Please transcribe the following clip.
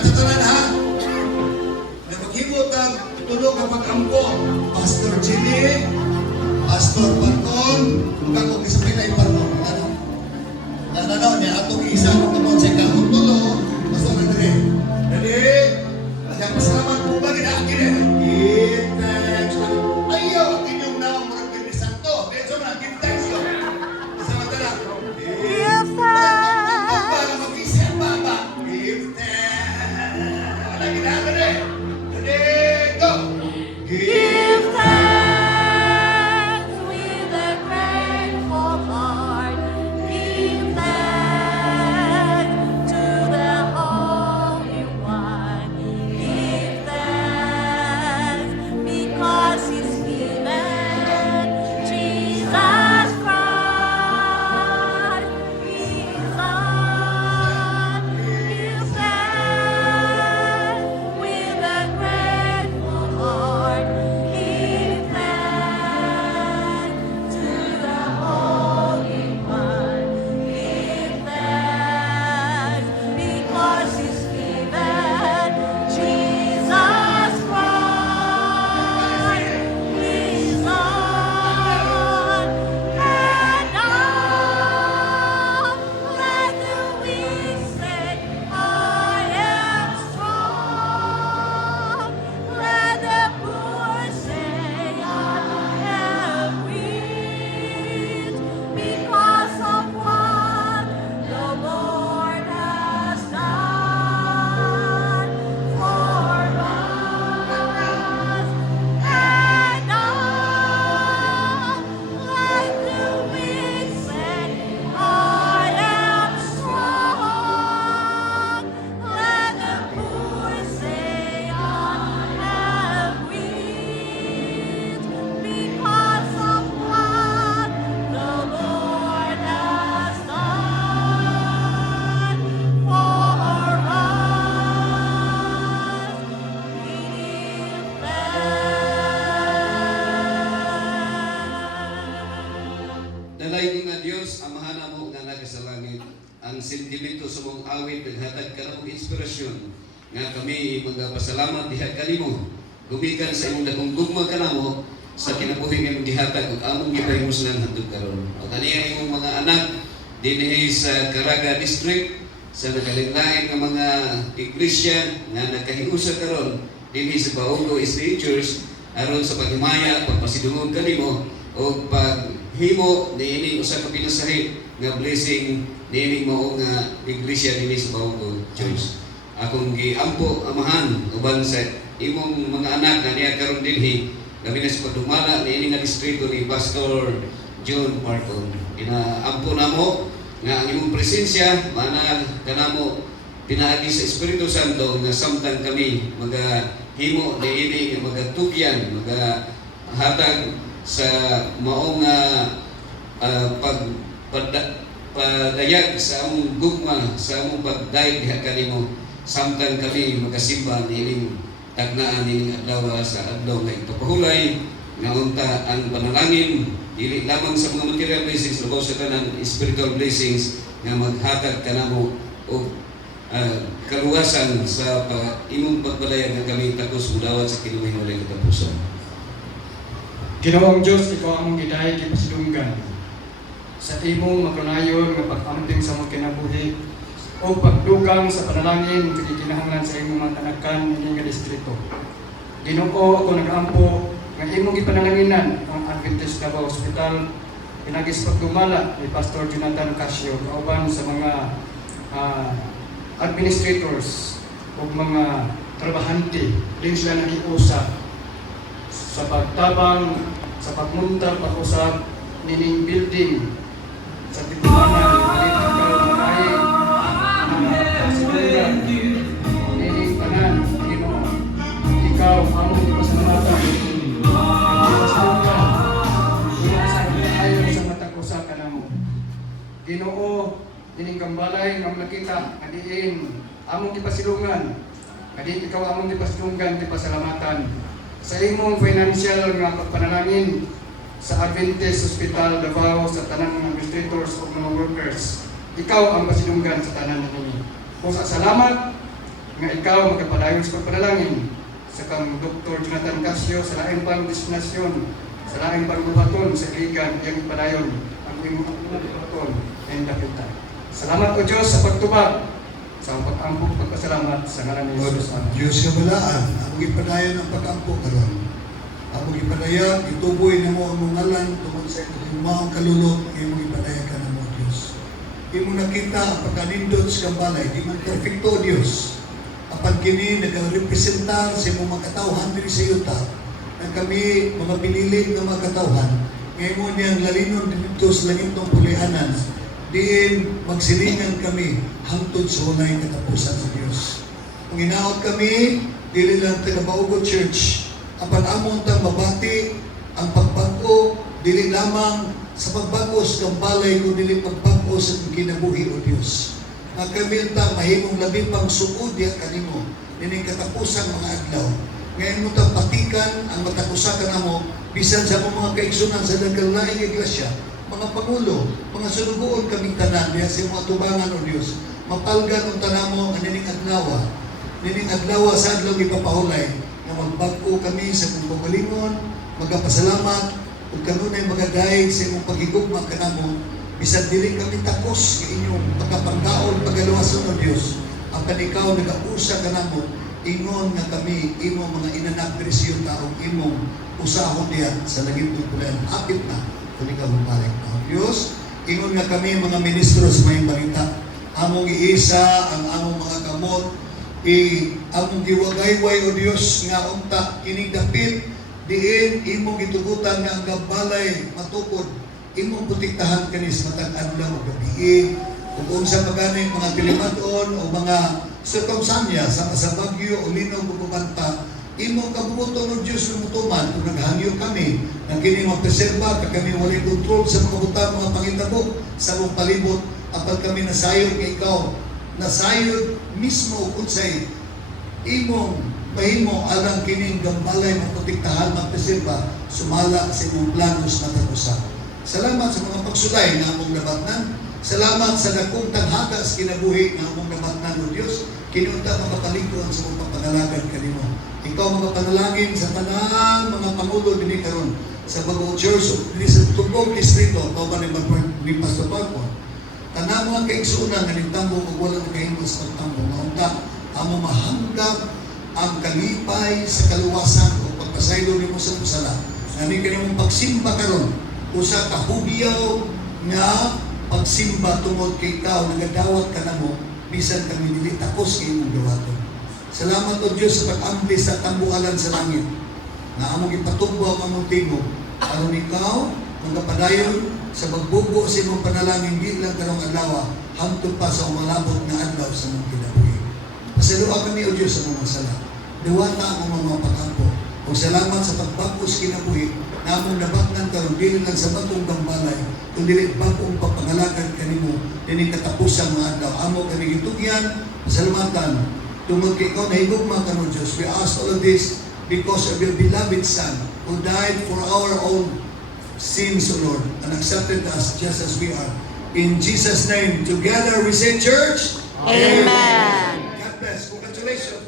tatanan ha. Na maghimot ang tulog ang pag-ampo. Pastor Jimmy, Pastor Barton, kung ako disiplina iparno. Ano niya atong isa kung tamon sa kahon tulo. Pastor Andre. Dali. Ang pasalamat po ba ginaagin eh? Ayaw, inyong naong murag Pili Santo. Dito na, give thanks ko. Samantala. Give thanks. Para mag-isi ang baba. Give thanks. Wala ginagawa eh. Dali, go. Give thanks with a grateful heart. Give thanks to the Holy One. Give thanks because He's given Jesus Christ, His Son. Give thanks with a grateful heart. Give thanks to the Holy One. Give thanks because He's given Jesus Christ, His Son. And now let the weak say, I am strong. Let the poor say, I am rich because of what the Lord has done for us. And now let the weak say, I am strong. Let the poor say, I am rich because of what the Lord has done for us. Dalay nga Dios, amahan mo nga naga sa langit. Ang sentimento sa mong awit naghatag ka na mong inspirasyon nga kami magpasalamat diha kanimo. Gumikan sa imong dakong gugma kanamo sa kinabuhi nga imong gihatag ug among gipahimoslan hangtod karon. O kaniya imong mga anak dinhi sa Caraga District sa nakalinlain nga mga iglesia nga nakahiusa karon dinhi sa Baogo State Church aron sa paghimaya pagpasidungog kanimo o paghimo niining usa ka pinasahi nga blessing niining mao nga iglesia dinhi sa Baogo Church. Akong giampo amahan uban sa imong mga anak nga niya karon dinhi gabi na sa pagdumala niining nga distrito ni Pastor John Parton. Inaampo namo nga ang imong presensya mana kanamo pinaagi sa Espiritu Santo nga samtang kami magahimo niini nga magatugyan magahatag sa maong padayag sa among gugma sa among pagdayeg diha kanimo samtang kami magasimba niining tagnaan niining adlaw sa adlaw nga ipapahulay nga unta ang panalangin dili lamang sa mga material blessings labaw sa tanan spiritual blessings nga maghatag kanamo og kaluwasan sa imong pagpadayag nga kami takos mudawat sa kinahimulay katapusan. Ginoong Diyos, ikaw among gidayeg ipasidunggan sa imong makanayon nga pag-amping sa mga kinabuhi o pagdugang sa panalangin kay kinahanglan sa imong mga tanakan ining nga distrito. Ginoo, ako nag-ampo nga imong gipanalanginan ang Adventist Davao Hospital pinagis pagdumala ni Pastor Jonathan Casio kauban sa mga administrators o mga trabahante din sila nagiusap sa pagtabang sa pagmunta pag-usap nining building sa tibuanan alit ang kalumay kasidungan nining tanan Ginoo ikaw among ipasalamatan ayon sa matag usa kanamo Ginoo nining gambalay nga nakita kadiin among ipasilungan kadi ikaw among ipasilungan ti pasalamatan sa imong financial nga pagpanalangin sa Adventist Hospital Davao sa tanang mga administrators o mga workers. Ikaw ang pasidunggan sa tanan ninyo. Kung sa salamat, nga ikaw magkapadayon sa pagpanalangin sa kang Dr. Jonathan Casio sa laing pang destinasyon, sa laing pang buhaton sa iligan iyang padayon ang imong buhaton and dakita. Salamat o Diyos sa pagtubag sa pag-ambok pagpasalamat sa ngalan ni Jesus. Amen. Diyos ka balaan, ang ipadayon ang pag-ampo karon. Ang ipadayon, ituboy na mo ang mga ngalan tungkol sa imong kalulot, imong ipadayon ka na mo, Diyos. Imo nakita ang pagkanindot sa kambalay, di mo perfecto, Diyos. Apan kini nag-representar sa imong mga katawhan diri sa yuta, na kami mga pinilit ng mga katawhan, ngayon mo niyang lalinon dito sa langit ng pulihanan, diin magsilingan kami hangtod sa walay katapusan sa Diyos. Kung inaot kami, dili lang taga-Baugo Church, apan amon tang mabati ang pagbago, dili lamang sa pagbago sa kambalay, kung dili pagbago sa kinabuhi o Diyos. Nga kami ta mahimong labi pang suod ya kanimo, nining katapusan mga adlaw. Ngayon mo tang patikan ang matapusan ka namo, bisan sa mga kaigsunan sa nagkalaing iglesia, mga pangulo, mga sunugoon kaming tanan, diya sa mga tubangan o Diyos, mapalgan ang tanamo ang nining adlawa sa adlaw ipapahulay, na magbago kami sa kong pagalingon, magpasalamat, ug kanunay mga dahig sa imong paghigugma kanamo, bisan dili kami takos sa inyong pagkapanggaon, pagaluwason o Diyos, ang kanikaw nag-ausa kanamo, ingon nga kami, imong mga inanak diri taong imong usahon diya sa langit ng pulan, apit na, kung ikaw bumalik na. Diyos, ingon nga kami mga ministro sa may balita, among iisa ang among mga kamot, among giwagayway o Diyos nga unta kining dapit diin imong gitugutan nga ang gabalay matukod, imong protektahan kanis matag adlaw ug gabi, ug unsa pa gani mga tilimadon o mga sirkumsanya sa bagyo o linaw ug banta, imong kabubuton o Diyos lumutuman kung naghangyo kami na kini mapreserba ka kami walay kontrol sa mga butang mga pangitabo sa mong palibot, apan kami nasayod nga ikaw nasayod mismo unsay imong mahimo alang kining gambalay maprotektahan mapreserba sumala sa imong planos na tagusa. Salamat sa mga pagsulay nga among nabatnan. Salamat sa dakong tanghaga sa kinabuhi nga among nabatnan o Dios. Kinunta makapalingkuhan sa mong panalagan kanimo. Ikaw mga panalangin sa tanang mga pangulo dinhi karon sa Bago Church dinhi sa tubong distrito kauban ni Pastor Pagpo. Tanang mga kaigsunan nga nitambong ug wala nakahimo sa pagtambong nga unta amo mahanggap ang kalipay sa kaluwasan o pagpasaylo nimo sa pusala. Ani kanimong pagsimba karon usa ka hubiyaw nga pagsimba tungod kay ikaw nagadawat ka namo bisan kami dili takos kay imong dawaton. Salamat o Diyos sa pag-ambi sa tambuhalan sa langit na among ipatugbo ang among tingog aron ikaw magapadayon sa pagbubo sa imong panalangin di lang karong adlaw hangtod pa sa umalabot na adlaw sa imong kinabuhi. Pasalua kami o Diyos sa mga sala. Diwata ang mga pagkampo. Kung salamat sa pagbagos kinabuhi na among nabatnan karon dili lang sa batong gambalay kundi bagong papangalagan kanimo dinhi katapusan mga adlaw. Amo kami gitugyan, pasalamatan tungod kay ikaw nahigugma kamo Diyos. We ask all of this because of your beloved Son who died for our own sins, O Lord, and accepted us just as we are. In Jesus' name, together we say, Church, Amen. God bless. Congratulations.